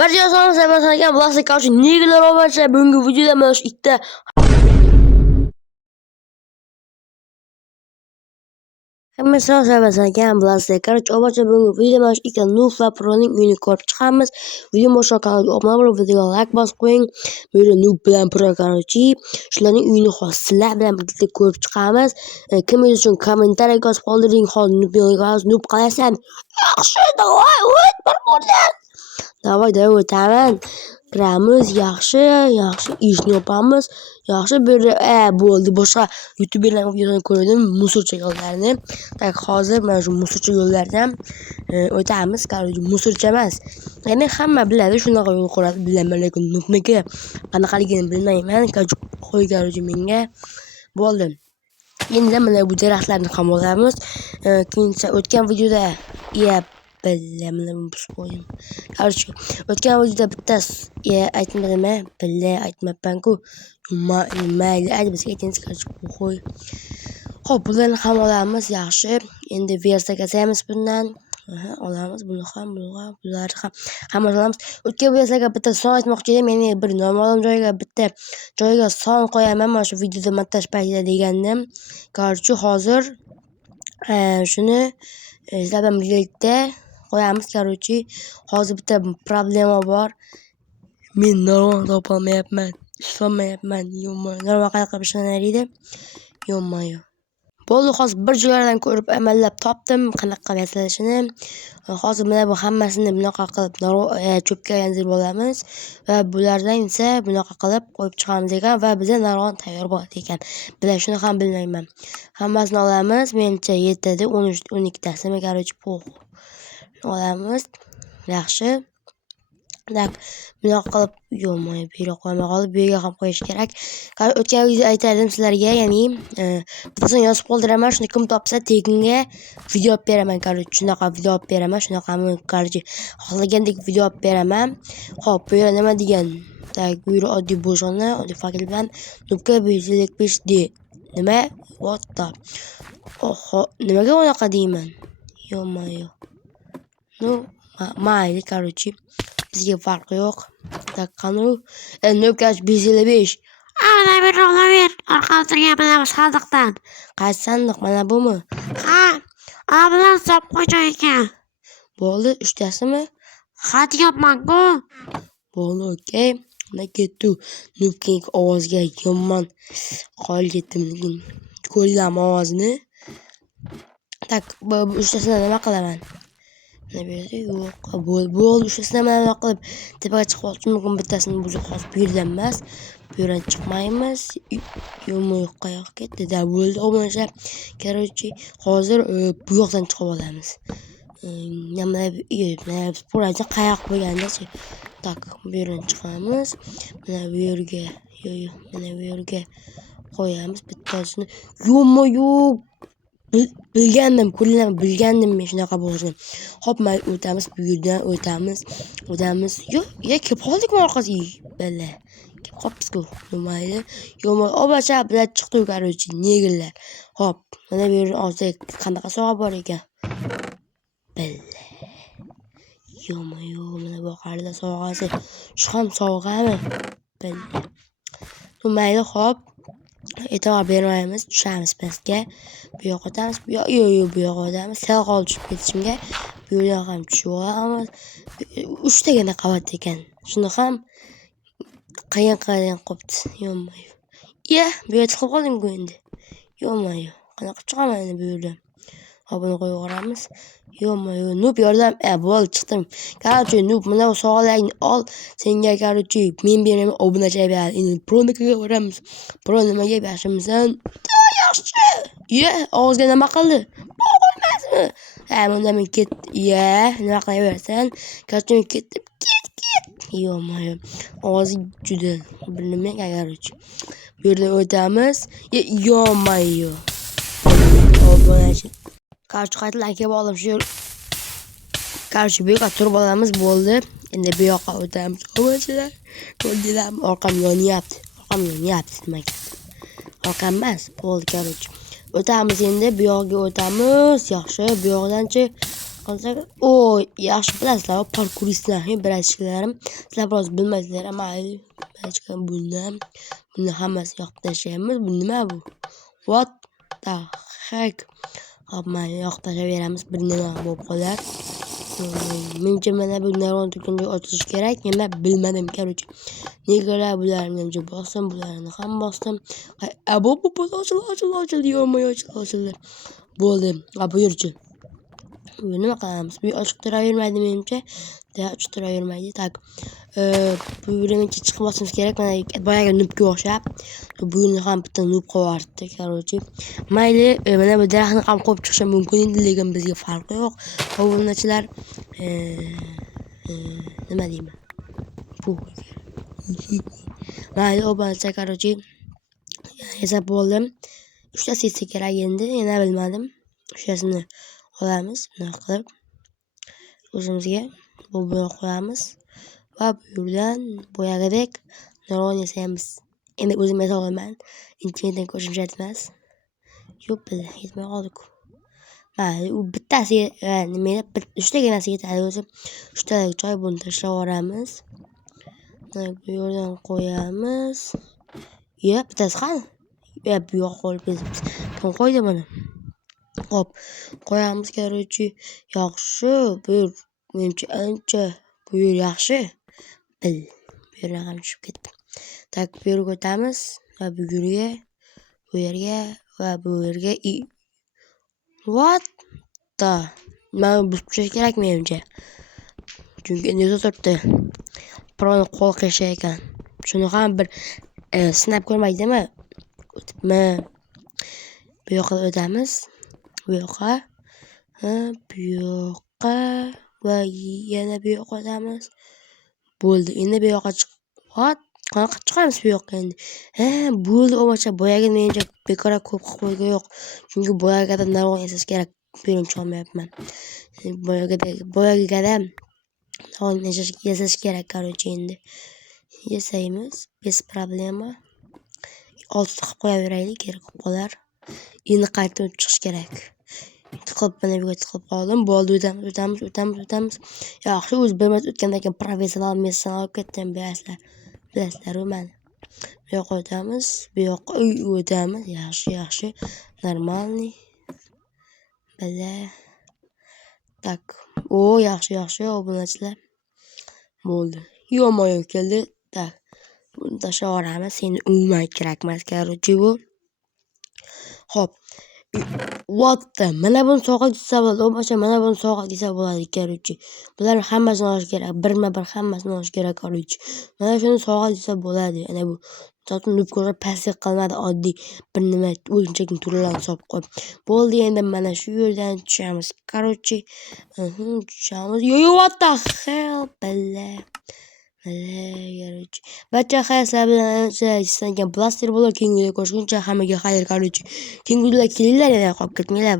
Barcha sog'liq saqlagan plastik karşı negilar olmacha bugungi videoda mana shu ikkita hamma sog' saqlagan plastik karşı olmacha bugungi videoda mana shu ikkita Nuf va Proning uyini ko'rib chiqamiz. Video boshqa kanalga obuna bo'lib, videoga like bosib qo'ying. Bu yerda Nuf bilan Pro karşı shularning uyini hozir sizlar bilan birga ko'rib chiqamiz. Kimingiz uchun kommentariy yozib qoldiring. Hozir Nuf qalaysan? Yaxshi, davay, o't bir bo'lsin. Davay o'taman. Kiramiz, yaxshi ishni yapamiz. Yaxshi bir bo'ldi. Boshqa YouTuberlarning videolarini ko'rdim, musorcha yo'llarini. Tak hozir mana shu musorcha yo'llardan o'tamiz. Qaror musorcha emas. Ya'ni hamma biladi, shunaqa yo'l quradi, bilaman, lekin Nufniki qanaqaligini bilmayman. Qo'ygarchi menga bo'ldi. Endi mana bu daraxtlarni ham olamiz. Keyincha o'tgan videoda qo'ydim. Qarshi o'tgan videoda bittasi aytmadimmi? Billa aytmabman-ku. Mayli, bizga aytingiz qarshi qo'y. Xo'p, bularni ham olamiz, yaxshi. Endi versiyaga kasaymiz bundan. Olamiz buni ham, bularni ham hammani olamiz. O'tgan versiyaga bitta son aytmoqchi edim, ya'ni bir noma'lum joyga bitta joyga son qo'yaman. Mana shu videoda montaj paytida degandim. Qarshi hozir shuni sizlar bilan birgalikda qo'yamiz. Qarshi hozir bitta problema bor. Men normal topolmayapman, ishlamayapman. Normal qanaqa qilib ishlanadi? Yo'q. Bo'ldi, hozir bir joylardan ko'rib amallab topdim qanaqa yasalashini. Hozir mana bu hammasini bunaqa qilib cho'pga aylantirib olamiz va bulardan esa bunaqa qilib qo'yib chiqamiz ekan va bizga narvon tayyor bo'ladi ekan. Bilan shuni ham bilmayman. Hammasini olamiz. Menimcha yetadi. 12 tasimi qarshi olamiz. Yaxshi. Tak, bunaqa qilib yo'qmay, bu yerga qo'ymay qolib, bu yerga ham qo'yish kerak. O'tgan videoda aytardim sizlarga, ya'ni bittadan yozib qoldiraman, shuni kim topsa tekinga video olib beraman, qarshi shunaqa video olib beraman, shunaqami qarshi xohlagandek video olib beraman. Xo'p, bu yerda nima degan? Tak, bu yerda oddiy bo'shona, oddiy fakil bilan Nufga 505D. Nima? What the? Oho, nimaga unaqa deyman? Yo'q. Mayli, qarshi bizga farqi yo'q. Tak, qanu Nufga 505. Ana bir olaver. Orqada turgan mana bu sandiqdan. Qaysi sandiq? Mana bumi? Ha, ana bilan sop qo'ygan ekan. Bo'ldi, 3 tasimi? Ha, deyapman-ku. Bo'ldi, okey. Mana ketdi. Nufning ovoziga yomon qol ketdim, lekin ko'rdim ovozini. Tak, bu 3 tasini nima qilaman? Yo'q, bo'ldi, ushlasini nima qilib tepaga chiqib olishim mumkin. Bittasini buzuq hozir bu yerdan emas. Bu yerdan chiqmaymiz. Yo'q, qayoqqa ketdi? Da bo'ldi, obunachilar. Qarshi hozir bu yoqdan chiqib olamiz. Mana sporaja qayoq bo'lganda-chi. Tak, bu yerdan chiqamiz. Mana bu yerga, mana bu yerga qo'yamiz bittasini. Yo'q. Bilgandim men shunaqa bo'lishini. Xo'p, mayli, o'tamiz, bu yerdan o'tamiz. Yo'q, kelib qoldikmi orqasiga? Balla. Kelib qolibmiz-ku. Mayli. Obacha bilan chiqdi qarshi, negirlar. Xo'p, mana bu yerning ostida qanaqa sog'a bor ekan? Balla. Yo'q, mana bu qarida sog'asi. Shu ham sog'ami? Balla. Mayli, xo'p. E'tibor bermaymiz, tushamiz pastga. Bu yoqqa o'tamiz. Bu yoqqa o'tamiz. Sal qoldi tushib ketishimga. Bu yerdan ham tushib olamiz. 3 tagina qavat ekan. Shuni ham qiyin qopti. Yo'q. Bu yerga chiqib qoldim-ku endi. Yo'q. Qanaqa chiqaman endi bu yerdan? Hop, buni qo'yib yuboramiz. Yo'q. Nuf yordam. Bo'ldi, chiqdim. Qarshi Nuf, mana bu sog'alarni ol. Senga qarshi men beraman, obunachi beradi. Endi Pronikiga boramiz. Pro nimaga berishimisan? Yaxshi. Og'izga nima qildi? Bo'lmasmi? Bunda men nima qilaversan? Qarshi men ketdim. Ket. Yo'q. Og'iz juda bilmayman qarshi. Bu yerda o'tamiz. Yo'q. Obunachi. Qarshi qaytlar kelib oldim shu yo'l. Qarshi bu yoqqa turib olamiz, bo'ldi. Endi bu yoqqa o'tamiz. Obunachilar, ko'rdinglarmi? Orqam yonyapti. Nimaga? Orqam emas, bo'ldi qarshi. O'tamiz endi, bu yoqqa o'tamiz. Yaxshi, bu yoqdan-chi qilsak, o yaxshi bilasizlar, parkuristlar, birazchilarim. Sizlar biroz bilmaysizlar, mayli. Buni hammasi yoqib tashlaymiz. Bu nima bu? What the heck? Hop, mayli, yoqib tashlayveramiz. Bir nima bo'lib qolar. Menimcha mana bu nayron do'konga ochilishi kerak. Men bilmadim, короче. Negalar bularni menimcha bosdim, bularni ham bosdim. Bu ochildi, yo'q, ochildi. Bo'ldi. Buyurchi. Nima qilamiz? Bu ochiq turavermaydi menimcha. Ochiq turavermaydi. Tak. Bu menimcha chiqib olishimiz kerak. Mana boyaga nubga o'xshab. Buni ham bitta nub qo'yardi, короче. Mayli, mana bu daraxtni ham qo'yib chiqishim mumkin edi, lekin bizga farqi yo'q. Obunachilar nima deyman? Bu. Mayli, obunachilar, короче. Yasab bo'ldim. 3 ta sessiya kerak endi, yana bilmadim. O'shasini olamiz, bunaqa qilib. O'zimizga bu bo'yoq qo'yamiz va bu yerdan boyagidek nayron yasaymiz. Endi o'zim yasa olmayman. Internetdan ko'rishim shart emas. Yo'q, yetmay qoldi-ku. Mayli, u bittasiga nima, 3 taganasi yetadi o'zi. 3 ta joy buni tashlab yuboramiz. Bu yerdan qo'yamiz. Bittasi qani? Bu yoqqa qo'yib biz. Kim qo'ydi buni? Hop, qo'yamiz, короче. Yaxshi, bu menimcha ancha bu yaxshi. Bu yerdan ham tushib ketdi. Tak, bu yerga o'tamiz va bu yerga va bu yerga What the? Mana bu tushirish kerak menimcha. Chunki endi turibdi. Birovni qo'l qiyshar ekan. Shuni ham bir sinab ko'rmaydimi? O'tibmi? Bu yoqqa o'tamiz. Bu yoqqa. Bu yoqqa va yana bu yoqqa o'tamiz. Bo'ldi. Endi bu yoqqa What? Qanaqa chiqamiz bu yoqqa endi? Bo'ldi, o'macha boyaga menimcha bekor ko'p qilib qo'ygan yo'q. Chunki boyagada nayron yasash kerak. Birinchi olmayapman. Boyagada nayron yasash kerak, короче, endi. Yasaymiz, без problema. 6 qilib qo'yaveraylik, kerak bo'lib qolar. Endi qaytib chiqish kerak. Tiqib, mana bu yerga tiqib qoldim. Bo'ldi, o'tamiz. Yaxshi, o'zi bilmas o'tgandan keyin professional messani olib ketdim, bilasizlar-ku mani. Bu yoqqa o'tamiz, bu yoqqa o'tamiz. Yaxshi. Normalniy. Bala. Tak. Yaxshi, obunachilar. Bo'ldi. Yo'q keldi. Tak. Buni tashlab yuboramiz. Seni umuman kerakmas, короче, bu. Hop. What the? Mana buni sovg'a desa bo'ladi. O'sha mana buni sovg'a desa bo'ladi, короче. Bularni hammasini olish kerak. Birma-bir hammasini olish kerak, короче. Mana shuni sovg'a desa bo'ladi. Ana bu sotin nubko'ra paslik qilmadi, oddiy bir nima o'yinchoqning turlarini solib qo'yib. Bo'ldi, endi mana shu yo'ldan tushamiz, короче. Tushamiz. What the hell? Bala. Короче. Barcha xayrlar bilan islangan plaster bo'lib, keyingi ko'rishguncha hammaga xayr, короче. Keyingi kelinglar, yana qolib ketmanglar.